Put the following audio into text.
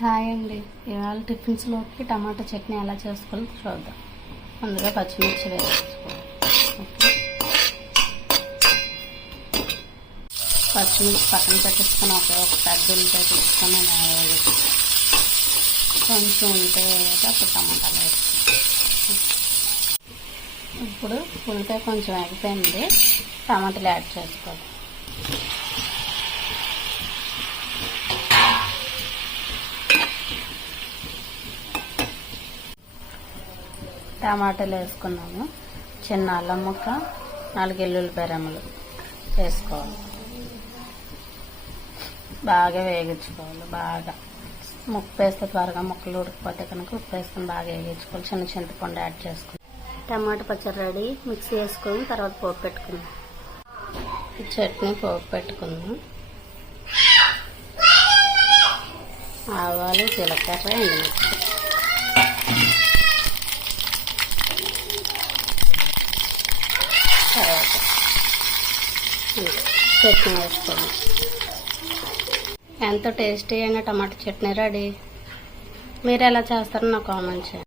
Hi అండి. ఇవాళ టిఫిన్స్లోకి టమాటా చట్నీ ఎలా చేసుకోవాలో చూద్దాం. ముందుగా పచ్చిమిర్చి వేసుకోవాలి. ఓకే, పచ్చిమిర్చి పక్కన పెట్టేసుకొని ఒక పెద్ద ఉల్లిపాయ తీసుకొని కొంచెం ఉంటే అప్పుడు టమాటాలు వేసుకోవాలి. ఇప్పుడు ఉల్లిపాయ కొంచెం వేగిపోయింది, టమాటాలు యాడ్ చేసుకోవాలి. టమాటాలు వేసుకున్నాము. చిన్న అల్లం ముక్క, 4 ఎల్లుల్లిపాయ రెమ్మలు వేసుకోవాలి. బాగా వేగించుకోవాలి. బాగా ఉప్పు వేస్తే త్వరగా ముక్కలు ఉడికిపోతే కనుక ఉప్పు వేసుకొని బాగా వేగించుకోవాలి. చిన్న చింతపండు యాడ్ చేసుకుని టమాటా పచ్చడి రెడీ. మిక్సీ వేసుకొని తర్వాత పోపు పెట్టుకుందాం. చట్నీ పోపు పెట్టుకుందాం. ఆవాలు, జీలకర్ర, ఎండుమిర్చి, చట్నీ వేసుకోండి. ఎంతో టేస్టీ అయిన టమాటా చట్నీ రెడీ. మీరు ఎలా చేస్తారో నాకు కామెంట్ చేయండి.